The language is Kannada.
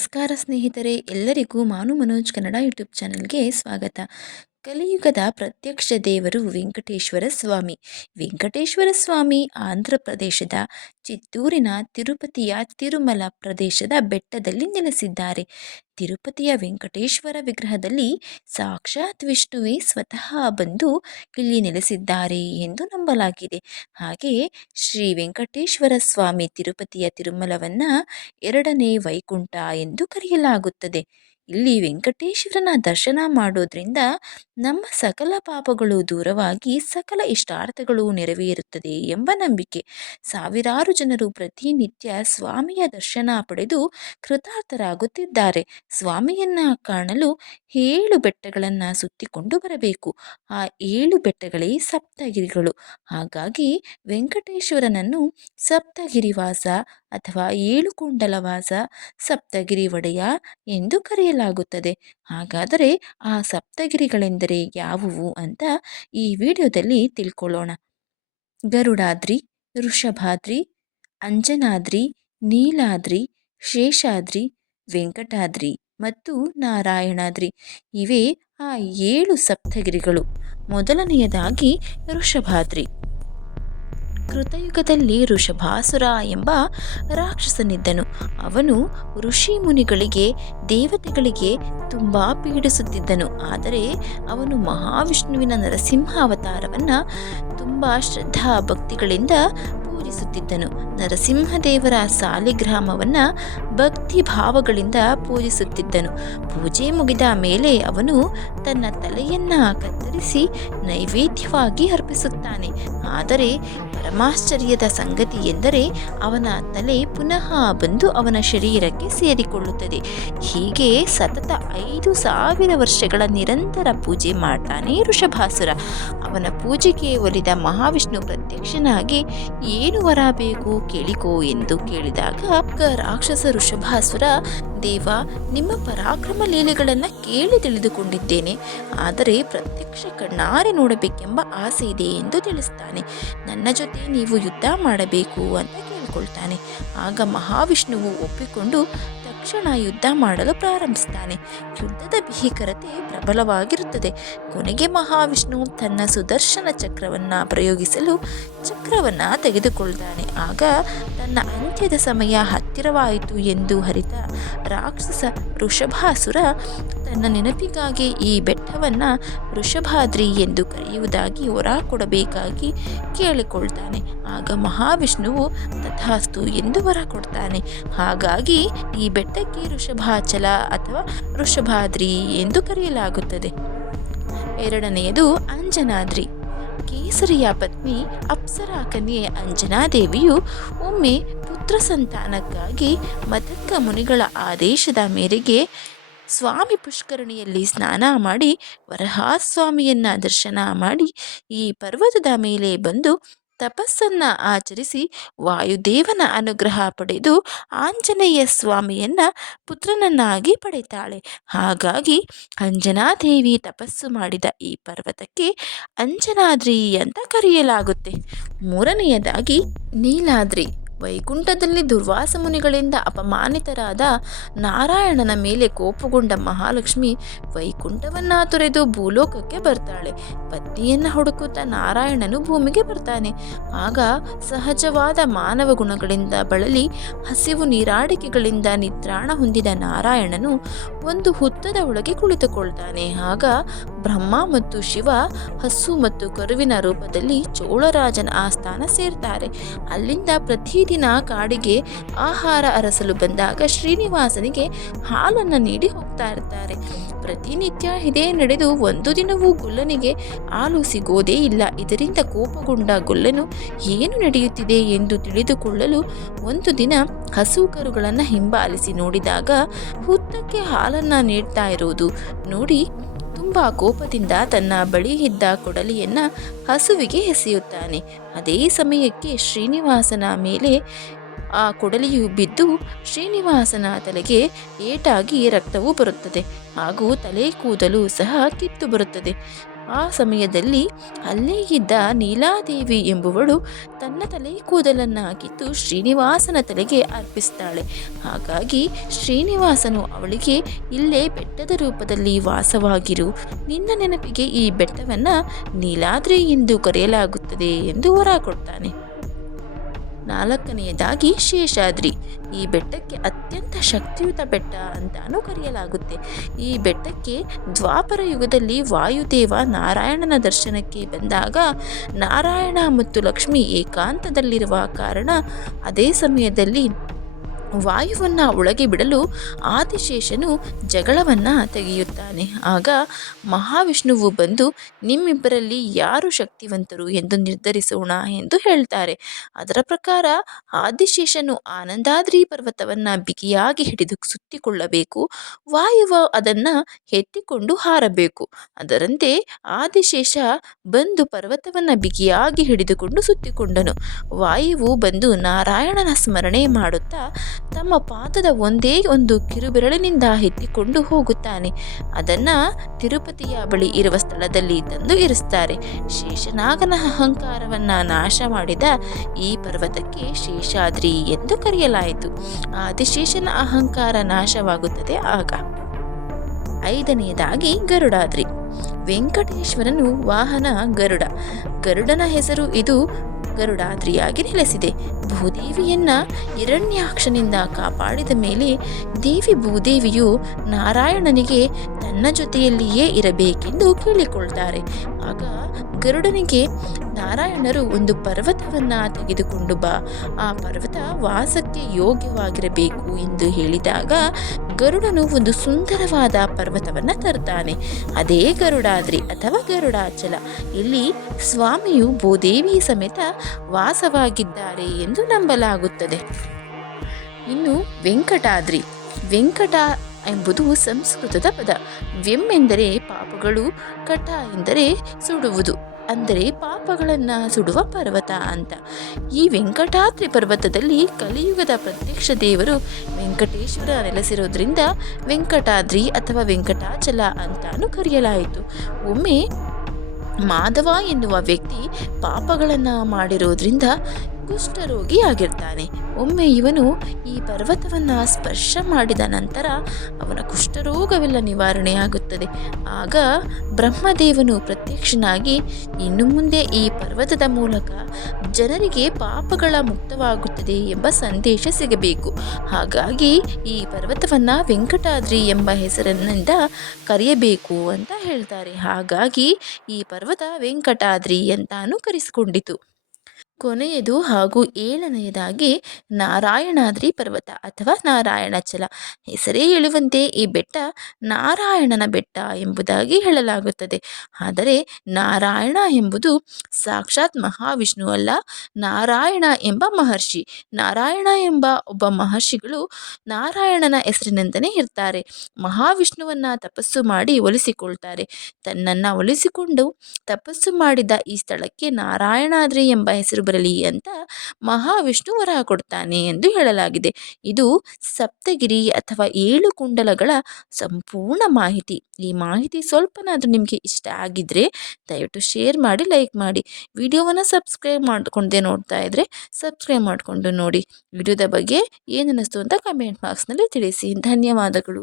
ನಮಸ್ಕಾರ ಸ್ನೇಹಿತರೆ ಎಲ್ಲರಿಗೂ ಮಾನು ಮನೋಜ್ ಕನ್ನಡ ಯೂಟ್ಯೂಬ್ ಚಾನಲ್ಗೆ ಸ್ವಾಗತ. ಕಲಿಯುಗದ ಪ್ರತ್ಯಕ್ಷ ದೇವರು ವೆಂಕಟೇಶ್ವರ ಸ್ವಾಮಿ. ವೆಂಕಟೇಶ್ವರ ಸ್ವಾಮಿ ಆಂಧ್ರ ಪ್ರದೇಶದ ಚಿತ್ತೂರಿನ ತಿರುಪತಿಯ ತಿರುಮಲ ಪ್ರದೇಶದ ಬೆಟ್ಟದಲ್ಲಿ ನೆಲೆಸಿದ್ದಾರೆ. ತಿರುಪತಿಯ ವೆಂಕಟೇಶ್ವರ ವಿಗ್ರಹದಲ್ಲಿ ಸಾಕ್ಷಾತ್ ವಿಷ್ಣುವೇ ಸ್ವತಃ ಬಂದು ಇಲ್ಲಿ ನೆಲೆಸಿದ್ದಾರೆ ಎಂದು ನಂಬಲಾಗಿದೆ. ಹಾಗೆ ಶ್ರೀ ವೆಂಕಟೇಶ್ವರ ಸ್ವಾಮಿ ತಿರುಪತಿಯ ತಿರುಮಲವನ್ನ ಎರಡನೇ ವೈಕುಂಠ ಎಂದು ಕರೆಯಲಾಗುತ್ತದೆ. ಇಲ್ಲಿ ವೆಂಕಟೇಶ್ವರನ ದರ್ಶನ ಮಾಡೋದ್ರಿಂದ ನಮ್ಮ ಸಕಲ ಪಾಪಗಳು ದೂರವಾಗಿ ಸಕಲ ಇಷ್ಟಾರ್ಥಗಳು ನೆರವೇರುತ್ತದೆ ಎಂಬ ನಂಬಿಕೆ. ಸಾವಿರಾರು ಜನರು ಪ್ರತಿನಿತ್ಯ ಸ್ವಾಮಿಯ ದರ್ಶನ ಪಡೆದು ಕೃತಾರ್ಥರಾಗುತ್ತಿದ್ದಾರೆ. ಸ್ವಾಮಿಯನ್ನ ಕಾಣಲು ಏಳು ಬೆಟ್ಟಗಳನ್ನು ಸುತ್ತಿಕೊಂಡು ಬರಬೇಕು. ಆ ಏಳು ಬೆಟ್ಟಗಳೇ ಸಪ್ತಗಿರಿಗಳು. ಹಾಗಾಗಿ ವೆಂಕಟೇಶ್ವರನನ್ನು ಸಪ್ತಗಿರಿವಾಸ ಅಥವಾ ಏಳು ಕುಂಡಲವಾಸ ಸಪ್ತಗಿರಿ ಒಡೆಯ ಎಂದು ಕರೆಯಲಾಗುತ್ತದೆ. ಹಾಗಾದರೆ ಆ ಸಪ್ತಗಿರಿಗಳೆಂದರೆ ಯಾವುವು ಅಂತ ಈ ವಿಡಿಯೋದಲ್ಲಿ ತಿಳ್ಕೊಳ್ಳೋಣ. ಗರುಡಾದ್ರಿ ವೃಷಭಾದ್ರಿ ಅಂಜನಾದ್ರಿ, ನೀಲಾದ್ರಿ, ಶೇಷಾದ್ರಿ, ವೆಂಕಟಾದ್ರಿ ಮತ್ತು ನಾರಾಯಣಾದ್ರಿ. ಇವೇ ಆ ಏಳು ಸಪ್ತಗಿರಿಗಳು. ಮೊದಲನೆಯದಾಗಿ ವೃಷಭಾದ್ರಿ ಕೃತಯುಗದಲ್ಲಿ ಋಷಭಾಸುರ ಎಂಬ ರಾಕ್ಷಸನಿದ್ದನು. ಅವನು ಋಷಿ ಮುನಿಗಳಿಗೆ, ದೇವತೆಗಳಿಗೆ ತುಂಬ ಪೀಡಿಸುತ್ತಿದ್ದನು. ಆದರೆ ಅವನು ಮಹಾವಿಷ್ಣುವಿನ ನರಸಿಂಹ ಅವತಾರವನ್ನು ತುಂಬ ಶ್ರದ್ಧಾ ಭಕ್ತಿಗಳಿಂದ ಪೂಜಿಸುತ್ತಿದ್ದನು. ನರಸಿಂಹದೇವರ ಸಾಲಿಗ್ರಾಮವನ್ನು ಭಕ್ತಿ ಭಾವಗಳಿಂದ ಪೂಜಿಸುತ್ತಿದ್ದನು. ಪೂಜೆ ಮುಗಿದ ಮೇಲೆ ಅವನು ತನ್ನ ತಲೆಯನ್ನ ಕತ್ತರಿಸಿ ನೈವೇದ್ಯವಾಗಿ ಅರ್ಪಿಸುತ್ತಾನೆ. ಆದರೆ ಪರಮಾಶ್ಚರ್ಯದ ಸಂಗತಿ ಎಂದರೆ ಅವನ ತಲೆ ಪುನಃ ಬಂದು ಅವನ ಶರೀರಕ್ಕೆ ಸೇರಿಕೊಳ್ಳುತ್ತದೆ. ಹೀಗೆ ಸತತ ಐದು ಸಾವಿರ ವರ್ಷಗಳ ನಿರಂತರ ಪೂಜೆ ಮಾಡ್ತಾನೆ ಋಷಭಾಸುರ. ಅವನ ಪೂಜೆಗೆ ಒಲಿದ ಮಹಾವಿಷ್ಣು ಪ್ರತ್ಯಕ್ಷನಾಗಿ, ಏನು ವರ ಬೇಕು ಕೇಳಿಕೋ ಎಂದು ಕೇಳಿದಾಗ ರಾಕ್ಷಸ ಋಷಭಾಸುರ ದೇವ, ನಿಮ್ಮ ಪರಾಕ್ರಮ ಲೀಲೆಗಳನ್ನು ಕೇಳಿ ತಿಳಿದುಕೊಂಡಿದ್ದೇನೆ. ಆದರೆ ಪ್ರತ್ಯಕ್ಷ ಕಣ್ಣಾರೆ ನೋಡಬೇಕೆಂಬ ಆಸೆ ಇದೆ ಎಂದು ತಿಳಿಸ್ತಾನೆ. ನನ್ನ ಜೊತೆ ನೀವು ಯುದ್ಧ ಮಾಡಬೇಕು ಅಂತ ಕೇಳಿಕೊಳ್ತಾನೆ. ಆಗ ಮಹಾವಿಷ್ಣುವು ಒಪ್ಪಿಕೊಂಡು ತಕ್ಷಣ ಯುದ್ಧ ಮಾಡಲು ಪ್ರಾರಂಭಿಸ್ತಾನೆ. ಯುದ್ಧದ ಭೀಕರತೆ ಪ್ರಬಲವಾಗಿರುತ್ತದೆ. ಕೊನೆಗೆ ಮಹಾವಿಷ್ಣು ತನ್ನ ಸುದರ್ಶನ ಚಕ್ರವನ್ನು ಪ್ರಯೋಗಿಸಲು ಚಕ್ರವನ್ನು ತೆಗೆದುಕೊಳ್ತಾನೆ. ಆಗ ತನ್ನ ಅಂತ್ಯದ ಸಮಯ ಹತ್ತಿರವಾಯಿತು ಎಂದು ಹರಿತ ರಾಕ್ಷಸ ವೃಷಭಾಸುರ ತನ್ನ ನೆನಪಿಗಾಗಿ ಈ ಬೆಟ್ಟವನ್ನು ವೃಷಭಾದ್ರಿ ಎಂದು ಕರೆಯುವುದಾಗಿ ಹೊರ ಕೊಡಬೇಕಾಗಿ ಕೇಳಿಕೊಳ್ತಾನೆ. ಆಗ ಮಹಾವಿಷ್ಣುವು ತಥಾಸ್ತು ಎಂದು ವರ ಕೊಡ್ತಾನೆ ಹಾಗಾಗಿ ಈ ಬೆಟ್ಟಕ್ಕೆ ವೃಷಭಾಚಲ ಅಥವಾ ವೃಷಭಾದ್ರಿ ಎಂದು ಕರೆಯಲಾಗುತ್ತದೆ. ಎರಡನೆಯದು ಅಂಜನಾದ್ರಿ. ಕೇಸರಿಯ ಪತ್ನಿ ಅಪ್ಸರಾ ಕನ್ಯೆ ಅಂಜನಾದೇವಿಯು ಒಮ್ಮೆ ಪುತ್ರ ಸಂತಾನಕ್ಕಾಗಿ ಮತಕ್ಕ ಮುನಿಗಳ ಆದೇಶದ ಮೇರೆಗೆ ಸ್ವಾಮಿ ಪುಷ್ಕರಣಿಯಲ್ಲಿ ಸ್ನಾನ ಮಾಡಿ ವರಹಾಸ್ವಾಮಿಯನ್ನ ದರ್ಶನ ಮಾಡಿ ಈ ಪರ್ವತದ ಮೇಲೆ ಬಂದು ತಪಸ್ಸನ್ನ ಆಚರಿಸಿ ವಾಯುದೇವನ ಅನುಗ್ರಹ ಪಡೆದು ಆಂಜನೇಯ ಸ್ವಾಮಿಯನ್ನು ಪುತ್ರನನ್ನಾಗಿ ಪಡೆತಾಳೆ ಹಾಗಾಗಿ ಅಂಜನಾದೇವಿ ತಪಸ್ಸು ಮಾಡಿದ ಈ ಪರ್ವತಕ್ಕೆ ಅಂಜನಾದ್ರಿ ಅಂತ ಕರೆಯಲಾಗುತ್ತೆ. ಮೂರನೆಯದಾಗಿ ನೀಲಾದ್ರಿ. ವೈಕುಂಠದಲ್ಲಿ ದುರ್ವಾಸ ಮುನಿಗಳಿಂದ ಅಪಮಾನಿತರಾದ ನಾರಾಯಣನ ಮೇಲೆ ಕೋಪಗೊಂಡ ಮಹಾಲಕ್ಷ್ಮಿ ವೈಕುಂಠವನ್ನ ತೊರೆದು ಭೂಲೋಕಕ್ಕೆ ಬರ್ತಾಳೆ. ಪತ್ನಿಯನ್ನ ಹುಡುಕುತ್ತಾ ನಾರಾಯಣನು ಭೂಮಿಗೆ ಬರ್ತಾನೆ. ಆಗ ಸಹಜವಾದ ಮಾನವ ಗುಣಗಳಿಂದ ಬಳಲಿ ಹಸಿವು ನೀರಾಡಿಕೆಗಳಿಂದ ನಿತ್ರಾಣ ಹೊಂದಿದ ನಾರಾಯಣನು ಒಂದು ಹುತ್ತದ ಒಳಗೆ ಕುಳಿತುಕೊಳ್ತಾನೆ. ಆಗ ಬ್ರಹ್ಮ ಮತ್ತು ಶಿವ ಹಸು ಮತ್ತು ಕರುವಿನ ರೂಪದಲ್ಲಿ ಚೋಳರಾಜನ ಆಸ್ಥಾನ ಸೇರ್ತಾರೆ. ಅಲ್ಲಿಂದ ಪ್ರತಿ ದಿನ ಕಾಡಿಗೆ ಆಹಾರ ಅರಸಲು ಬಂದಾಗ ಶ್ರೀನಿವಾಸನಿಗೆ ಹಾಲನ್ನು ನೀಡಿ ಹೋಗ್ತಾ ಇರ್ತಾರೆ. ಪ್ರತಿನಿತ್ಯ ಇದೇ ನಡೆದು ಒಂದು ದಿನವೂ ಗುಲ್ಲನಿಗೆ ಹಾಲು ಸಿಗೋದೇ ಇಲ್ಲ. ಇದರಿಂದ ಕೋಪಗೊಂಡ ಗುಲ್ಲನು ಏನು ನಡೆಯುತ್ತಿದೆ ಎಂದು ತಿಳಿದುಕೊಳ್ಳಲು ಒಂದು ದಿನ ಹಸು ಕರುಗಳನ್ನು ಹಿಂಬಾಲಿಸಿ ನೋಡಿದಾಗ ಹುತ್ತಕ್ಕೆ ಹಾಲನ್ನು ನೀಡ್ತಾ ಇರೋದು ನೋಡಿ ತುಂಬ ಕೋಪದಿಂದ ತನ್ನ ಬಳಿ ಇದ್ದ ಕೊಡಲಿಯನ್ನು ಹಸುವಿಗೆ ಎಸೆಯುತ್ತಾನೆ. ಅದೇ ಸಮಯಕ್ಕೆ ಶ್ರೀನಿವಾಸನ ಮೇಲೆ ಆ ಕೊಡಲಿಯು ಬಿದ್ದು ಶ್ರೀನಿವಾಸನ ತಲೆಗೆ ಏಟಾಗಿ ರಕ್ತವು ಬರುತ್ತದೆ. ಹಾಗೂ ತಲೆ ಕೂದಲು ಸಹ ಕಿತ್ತು ಬರುತ್ತದೆ. ಆ ಸಮಯದಲ್ಲಿ ಅಲ್ಲೇ ಇದ್ದ ನೀಲಾದೇವಿ ಎಂಬುವಳು ತನ್ನ ತಲೆ ಕೂದಲನ್ನು ಹಾಕಿದ್ದು ಶ್ರೀನಿವಾಸನ ತಲೆಗೆ ಅರ್ಪಿಸ್ತಾಳೆ. ಹಾಗಾಗಿ ಶ್ರೀನಿವಾಸನು ಅವಳಿಗೆ, ಇಲ್ಲೇ ಬೆಟ್ಟದ ರೂಪದಲ್ಲಿ ವಾಸವಾಗಿರು. ನಿನ್ನ ನೆನಪಿಗೆ ಈ ಬೆಟ್ಟವನ್ನು ನೀಲಾದ್ರಿ ಎಂದು ಕರೆಯಲಾಗುತ್ತದೆ ಎಂದು ಹೊರ ಕೊಡ್ತಾನೆ. ನಾಲ್ಕನೆಯದಾಗಿ ಶೇಷಾದ್ರಿ. ಈ ಬೆಟ್ಟಕ್ಕೆ ಅತ್ಯಂತ ಶಕ್ತಿಯುತ ಬೆಟ್ಟ ಅಂತಾನೂ ಕರೆಯಲಾಗುತ್ತೆ. ಈ ಬೆಟ್ಟಕ್ಕೆ ದ್ವಾಪರ ಯುಗದಲ್ಲಿ ವಾಯುದೇವ ನಾರಾಯಣನ ದರ್ಶನಕ್ಕೆ ಬಂದಾಗ ನಾರಾಯಣ ಮತ್ತು ಲಕ್ಷ್ಮಿ ಏಕಾಂತದಲ್ಲಿರುವ ಕಾರಣ ಅದೇ ಸಮಯದಲ್ಲಿ ವಾಯುವನ್ನು ಒಳಗೆ ಬಿಡಲು ಆದಿಶೇಷನು ಜಗಳವನ್ನು ತೆಗೆಯುತ್ತಾನೆ. ಆಗ ಮಹಾವಿಷ್ಣುವು ಬಂದು, ನಿಮ್ಮಿಬ್ಬರಲ್ಲಿ ಯಾರು ಶಕ್ತಿವಂತರು ಎಂದು ನಿರ್ಧರಿಸೋಣ ಎಂದು ಹೇಳ್ತಾರೆ. ಅದರ ಪ್ರಕಾರ ಆದಿಶೇಷನು ಆನಂದಾದ್ರಿ ಪರ್ವತವನ್ನು ಬಿಗಿಯಾಗಿ ಹಿಡಿದು ಸುತ್ತಿಕೊಳ್ಳಬೇಕು, ವಾಯುವು ಅದನ್ನು ಎತ್ತಿಕೊಂಡು ಹಾರಬೇಕು. ಅದರಂತೆ ಆದಿಶೇಷ ಬಂದು ಪರ್ವತವನ್ನು ಬಿಗಿಯಾಗಿ ಹಿಡಿದುಕೊಂಡು ಸುತ್ತಿಕೊಂಡನು. ವಾಯುವು ಬಂದು ನಾರಾಯಣನ ಸ್ಮರಣೆ ಮಾಡುತ್ತಾ ತಮ್ಮ ಪಾದದ ಒಂದೇ ಒಂದು ಕಿರುಬೆರಳಿನಿಂದ ಎತ್ತಿಕೊಂಡು ಹೋಗುತ್ತಾನೆ. ಅದನ್ನ ತಿರುಪತಿಯ ಬಳಿ ಇರುವ ಸ್ಥಳದಲ್ಲಿ ತಂದು ಇರಿಸ್ತಾರೆ. ಶೇಷನಾಗನ ಅಹಂಕಾರವನ್ನ ನಾಶ ಮಾಡಿದ ಈ ಪರ್ವತಕ್ಕೆ ಶೇಷಾದ್ರಿ ಎಂದು ಕರೆಯಲಾಯಿತು. ಆದಿಶೇಷನ ಅಹಂಕಾರ ನಾಶವಾಗುತ್ತದೆ ಆಗ. ಐದನೆಯದಾಗಿ ಗರುಡಾದ್ರಿ. ವೆಂಕಟೇಶ್ವರನು ವಾಹನ ಗರುಡ. ಗರುಡನ ಹೆಸರು ಇದು ಗರುಡಾದ್ರಿಯಾಗಿ ನೆಲೆಸಿದೆ. ಭೂದೇವಿಯನ್ನ ಹಿರಣ್ಯಾಕ್ಷನಿಂದ ಕಾಪಾಡಿದ ಮೇಲೆ ದೇವಿ ಭೂದೇವಿಯು ನಾರಾಯಣನಿಗೆ ತನ್ನ ಜೊತೆಯಲ್ಲಿಯೇ ಇರಬೇಕೆಂದು ಕೇಳಿಕೊಳ್ತಾರೆ. ಆಗ ಗರುಡನಿಗೆ, ನಾರಾಯಣರು ಒಂದು ಪರ್ವತವನ್ನು ತೆಗೆದುಕೊಂಡು ಬಾ. ಆ ಪರ್ವತ ವಾಸಕ್ಕೆ ಯೋಗ್ಯವಾಗಿರಬೇಕು ಎಂದು ಹೇಳಿದಾಗ ಗರುಡನು ಒಂದು ಸುಂದರವಾದ ಪರ್ವತವನ್ನು ತರ್ತಾನೆ. ಅದೇ ಗರುಡಾದ್ರಿ ಅಥವಾ ಗರುಡಾಚಲ. ಇಲ್ಲಿ ಸ್ವಾಮಿಯು ಭೂದೇವಿ ಸಮೇತ ವಾಸವಾಗಿದ್ದಾರೆ ಎಂದು ನಂಬಲಾಗುತ್ತದೆ. ಇನ್ನು ವೆಂಕಟಾದ್ರಿ. ವೆಂಕಟ ಎಂಬುದು ಸಂಸ್ಕೃತದ ಪದ. ವ್ಯಂ ಎಂದರೆ ಪಾಪಗಳು, ಕಟ ಎಂದರೆ ಸುಡುವುದು. ಅಂದರೆ ಪಾಪಗಳನ್ನು ಸುಡುವ ಪರ್ವತ ಅಂತ. ಈ ವೆಂಕಟಾದ್ರಿ ಪರ್ವತದಲ್ಲಿ ಕಲಿಯುಗದ ಪ್ರತ್ಯಕ್ಷ ದೇವರು ವೆಂಕಟೇಶ್ವರ ನೆಲೆಸಿರೋದ್ರಿಂದ ವೆಂಕಟಾದ್ರಿ ಅಥವಾ ವೆಂಕಟಾಚಲ ಅಂತಾನು ಕರೆಯಲಾಯಿತು. ಒಮ್ಮೆ ಮಾಧವ ಎನ್ನುವ ವ್ಯಕ್ತಿ ಪಾಪಗಳನ್ನು ಮಾಡಿರೋದ್ರಿಂದ ಕುಷ್ಠರೋಗಿಯಾಗಿರ್ತಾನೆ ಒಮ್ಮೆ ಇವನು ಈ ಪರ್ವತವನ್ನು ಸ್ಪರ್ಶ ಮಾಡಿದ ನಂತರ ಅವನ ಕುಷ್ಠರೋಗವೆಲ್ಲ ನಿವಾರಣೆಯಾಗುತ್ತದೆ. ಆಗ ಬ್ರಹ್ಮದೇವನು ಪ್ರತ್ಯಕ್ಷನಾಗಿ ಇನ್ನು ಮುಂದೆ ಈ ಪರ್ವತದ ಮೂಲಕ ಜನರಿಗೆ ಪಾಪಗಳ ಮುಕ್ತವಾಗುತ್ತದೆ ಎಂಬ ಸಂದೇಶ ಸಿಗಬೇಕು. ಹಾಗಾಗಿ ಈ ಪರ್ವತವನ್ನು ವೆಂಕಟಾದ್ರಿ ಎಂಬ ಹೆಸರಿನಿಂದ ಕರೆಯಬೇಕು ಅಂತ ಹೇಳ್ತಾರೆ. ಹಾಗಾಗಿ ಈ ಪರ್ವತ ವೆಂಕಟಾದ್ರಿ ಅಂತಾನು ಕರೆಸಿಕೊಂಡಿತು. ಕೊನೆಯದು ಹಾಗೂ ಏಳನೆಯದಾಗಿ ನಾರಾಯಣಾದ್ರಿ ಪರ್ವತ ಅಥವಾ ನಾರಾಯಣಚಲ ಹೆಸರೇ ಹೇಳುವಂತೆ ಈ ಬೆಟ್ಟ ನಾರಾಯಣನ ಬೆಟ್ಟ ಎಂಬುದಾಗಿ ಹೇಳಲಾಗುತ್ತದೆ. ಆದರೆ ನಾರಾಯಣ ಎಂಬುದು ಸಾಕ್ಷಾತ್ ಮಹಾವಿಷ್ಣು ಅಲ್ಲ, ನಾರಾಯಣ ಎಂಬ ಮಹರ್ಷಿ. ನಾರಾಯಣ ಎಂಬ ಒಬ್ಬ ಮಹರ್ಷಿಗಳು ನಾರಾಯಣನ ಹೆಸರಿನಿಂದನೇ ಇರ್ತಾರೆ. ಮಹಾವಿಷ್ಣುವನ್ನು ತಪಸ್ಸು ಮಾಡಿ ಒಲಿಸಿಕೊಳ್ತಾರೆ. ತನ್ನನ್ನು ಒಲಿಸಿಕೊಂಡು ತಪಸ್ಸು ಮಾಡಿದ ಈ ಸ್ಥಳಕ್ಕೆ ನಾರಾಯಣಾದ್ರಿ ಎಂಬ ಹೆಸರು ಬರಲಿ ಅಂತ ಮಹಾವಿಷ್ಣು ವರ ಕೊಡ್ತಾನೆ ಎಂದು ಹೇಳಲಾಗಿದೆ. ಇದು ಸಪ್ತಗಿರಿ ಅಥವಾ ಏಳು ಕುಂಡಲಗಳ ಸಂಪೂರ್ಣ ಮಾಹಿತಿ. ಈ ಮಾಹಿತಿ ಸ್ವಲ್ಪನಾದರೂ ನಿಮಗೆ ಇಷ್ಟ ಆಗಿದ್ರೆ ದಯವಿಟ್ಟು ಶೇರ್ ಮಾಡಿ, ಲೈಕ್ ಮಾಡಿ. ವಿಡಿಯೋವನ್ನು ಸಬ್ಸ್ಕ್ರೈಬ್ ಮಾಡಿಕೊಂಡೇ ನೋಡ್ತಾ ಇದ್ದರೆ ಸಬ್ಸ್ಕ್ರೈಬ್ ಮಾಡಿಕೊಂಡು ನೋಡಿ. ವಿಡಿಯೋದ ಬಗ್ಗೆ ಏನು ಅನ್ನಿಸ್ತು ಅಂತ ಕಮೆಂಟ್ ಬಾಕ್ಸ್ನಲ್ಲಿ ತಿಳಿಸಿ. ಧನ್ಯವಾದಗಳು.